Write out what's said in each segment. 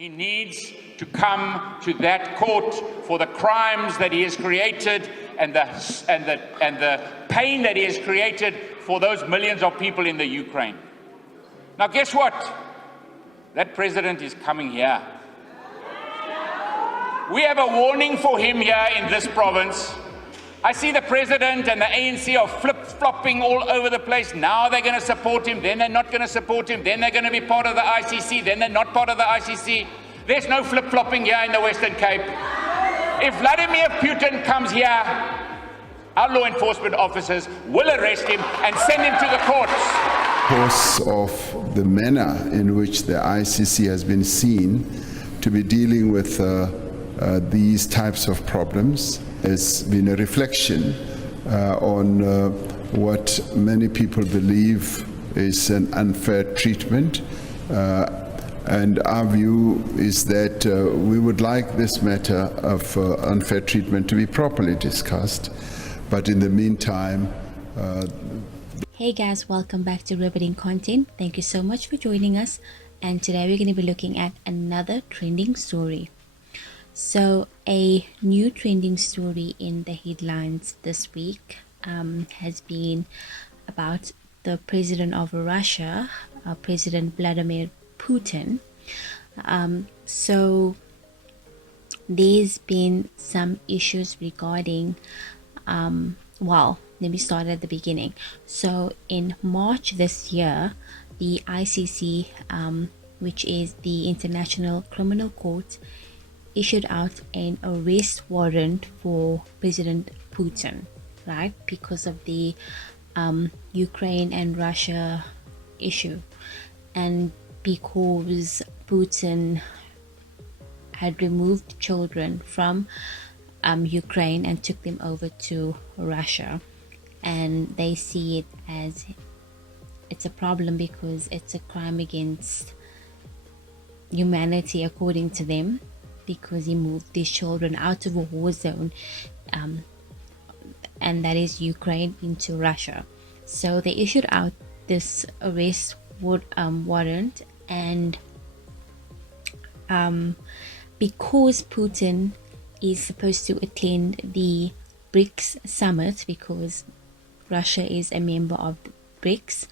He needs to come to that court for the crimes that he has created and the pain that he has created for those millions of people in the Ukraine. Now, guess what? That president is coming here. We have a warning for him here in this province. I see the president and the ANC are flip-flopping all over the place. Now they're going to support him, then they're not going to support him, then they're going to be part of the ICC, then they're not part of the ICC. There's no flip-flopping here in the Western Cape. If Vladimir Putin comes here, our law enforcement officers will arrest him and send him to the courts. Because of the manner in which the ICC has been seen to be dealing with these types of problems has been a reflection on what many people believe is an unfair treatment. And our view is that we would like this matter of unfair treatment to be properly discussed. But in the meantime... Hey guys, welcome back to Riveting Content. Thank you so much for joining us. And today we're going to be looking at another trending story. So a new trending story in the headlines this week has been about the president of Russia, President Vladimir Putin. So there's been some issues regarding, well, let me start at the beginning. So in March this year, the ICC, which is the International Criminal Court, issued out an arrest warrant for President Putin, right? Because of the Ukraine and Russia issue. And because Putin had removed children from Ukraine and took them over to Russia. And they see it as it's a problem because it's a crime against humanity according to them, because he moved these children out of a war zone, and that is Ukraine, into Russia. So they issued out this arrest warrant, and because Putin is supposed to attend the BRICS summit, because Russia is a member of the BRICS,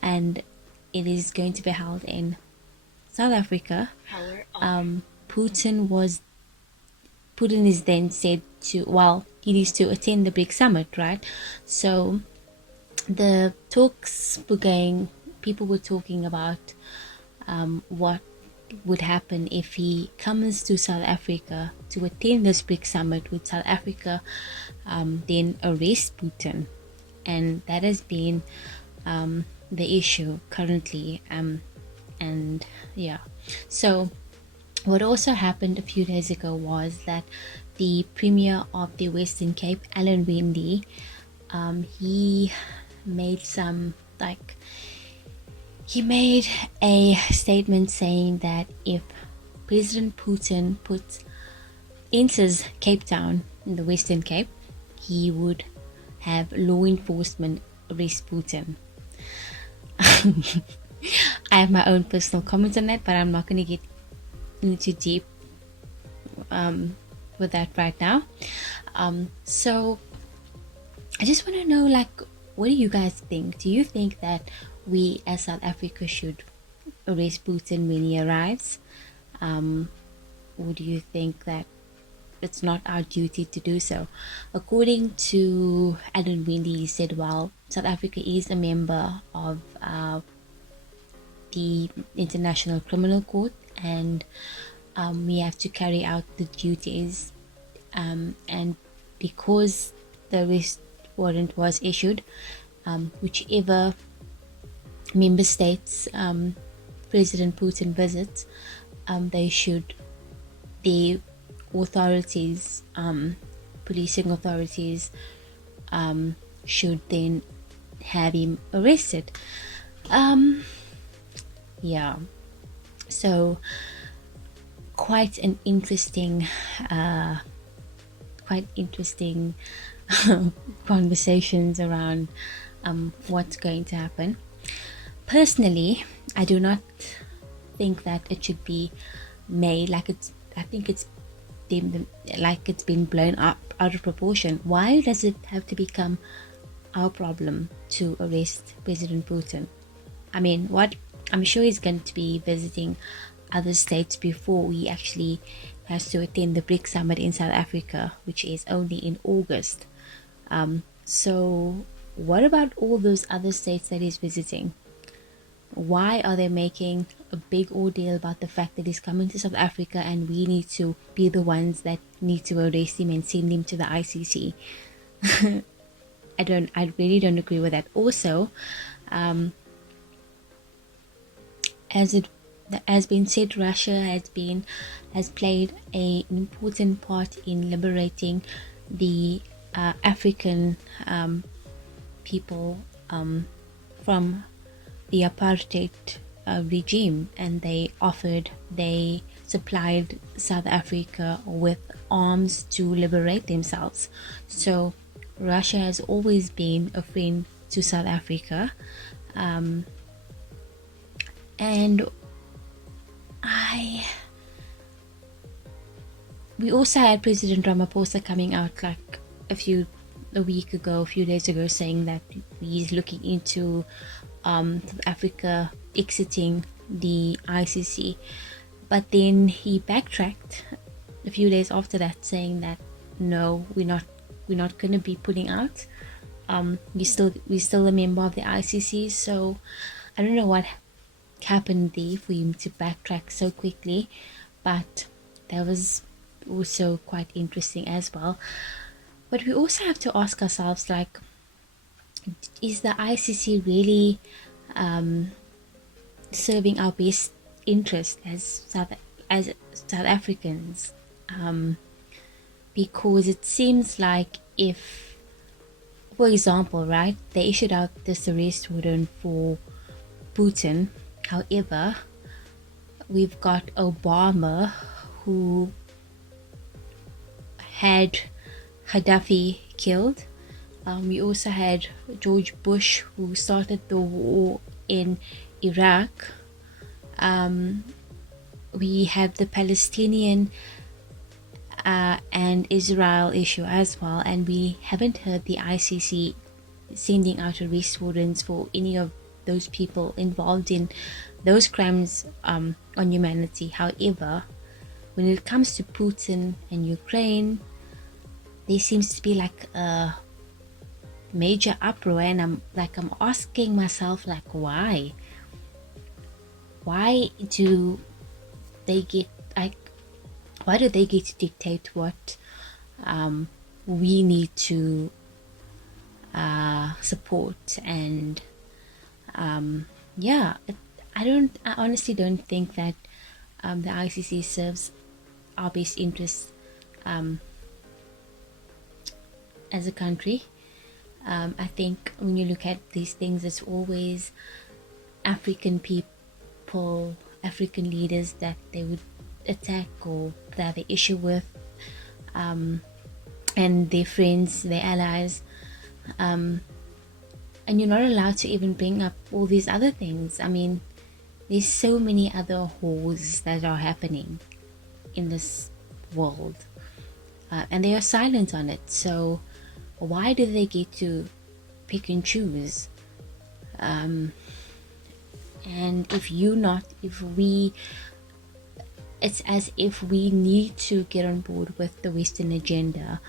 and it is going to be held in South Africa. Putin is then said to, well, he needs to attend the BRICS summit, right? So the talks were going, people were talking about what would happen if he comes to South Africa to attend this BRICS summit. Would South Africa then arrest Putin? And that has been the issue currently. And yeah, so what also happened a few days ago was that the Premier of the Western Cape, Allan, Winde, he made a statement saying that if President Putin enters Cape Town in the Western Cape, he would have law enforcement arrest Putin. I have my own personal comments on that, but I'm not going to get into deep with that right now. So I just want to know, what do you guys think? Do you think that we as South Africa should arrest Putin when he arrives? Or do you think that it's not our duty to do so? According to Allan Winde, he said, well, South Africa is a member of the International Criminal Court, and we have to carry out the duties, and because the arrest warrant was issued, whichever member states President Putin visits, the authorities, policing authorities, should then have him arrested. Yeah, so quite interesting conversations around what's going to happen. Personally, I do not think that it should be made like I think it's like it's been blown up out of proportion. Why does it have to become our problem to arrest President Putin? I mean, I'm sure he's going to be visiting other states before he actually has to attend the BRICS summit in South Africa, which is only in August. So what about all those other states that he's visiting? Why are they making a big ordeal about the fact that he's coming to South Africa and we need to be the ones that need to arrest him and send him to the ICC? I really don't agree with that. Also, as been said, Russia has played an important part in liberating the African people from the apartheid regime, and they supplied South Africa with arms to liberate themselves. So Russia has always been a friend to South Africa, and we also had President Ramaphosa coming out like a few days ago, saying that he's looking into South Africa exiting the ICC, but then he backtracked a few days after that, saying that no, we're not going to be pulling out. We're still a member of the ICC. So I don't know what happened there for him to backtrack so quickly, but that was also quite interesting as well. But we also have to ask ourselves, like, is the ICC really serving our best interest as South Africans? Because it seems like, if, for example, right, they issued out this arrest warrant for Putin. However, we've got Obama, who had Gaddafi killed. We also had George Bush, who started the war in Iraq. We have the Palestinian and Israel issue as well, and we haven't heard the ICC sending out arrest warrants for any of those people involved in those crimes on humanity. However, when it comes to Putin and Ukraine, there seems to be like a major uproar, and I'm asking myself, like, why do they get to dictate what we need to support? And I honestly don't think that the ICC serves our best interests as a country. I think when you look at these things, it's always African people, African leaders that they would attack or that have an issue with, and their friends, their allies, and you're not allowed to even bring up all these other things. I mean, there's so many other wars that are happening in this world, and they are silent on it. So why do they get to pick and choose? And it's as if we need to get on board with the Western agenda,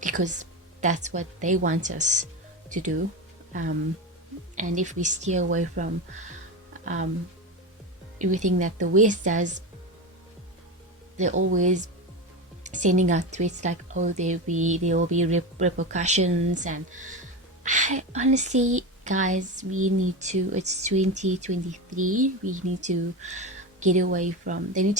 because that's what they want us to do. And if we steer away from everything that the West does, they're always sending out tweets like, oh, there will be repercussions. And honestly, guys, it's 2023, we need to get away from this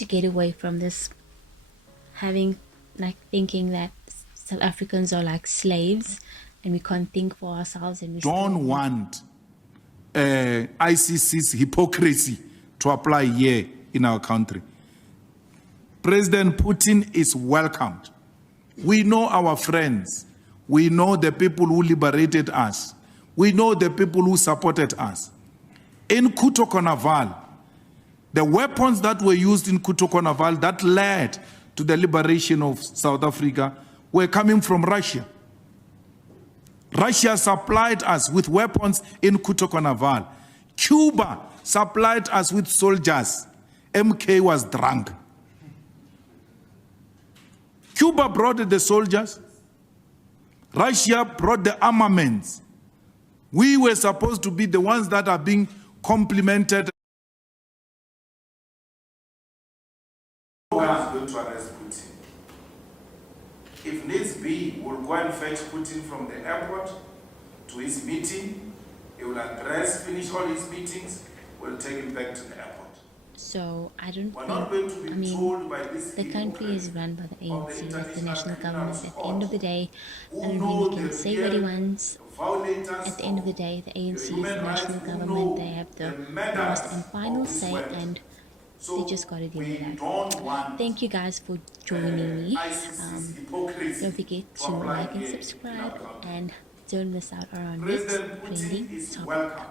thinking that South Africans are like slaves and we can't think for ourselves, and we don't want ICC's hypocrisy to apply here in our country. President Putin is welcomed. We know our friends. We know the people who liberated us. We know the people who supported us. In Kuto Carnival, The weapons that were used in Kutokonaval that led to the liberation of South Africa were coming from Russia. Russia supplied us with weapons in Kutokonaval. Cuba supplied us with soldiers. MK was drunk. Cuba brought the soldiers. Russia brought the armaments. We were supposed to be the ones that are being complimented. No one is going to arrest Putin. If needs be, we'll go and fetch Putin from the airport to his meeting. He will address, finish all his meetings. We'll take him back to the airport. So I don't We're not going to be think, told by this the country is run by the ANC, it's the national government. At the end of the day, Allan can say what he wants. At the end of the day, the ANC is the national government. They have the last and final say, and they just got to deal with that. Thank you guys for joining me. Don't forget to like and subscribe, and don't miss out on our next trending topic.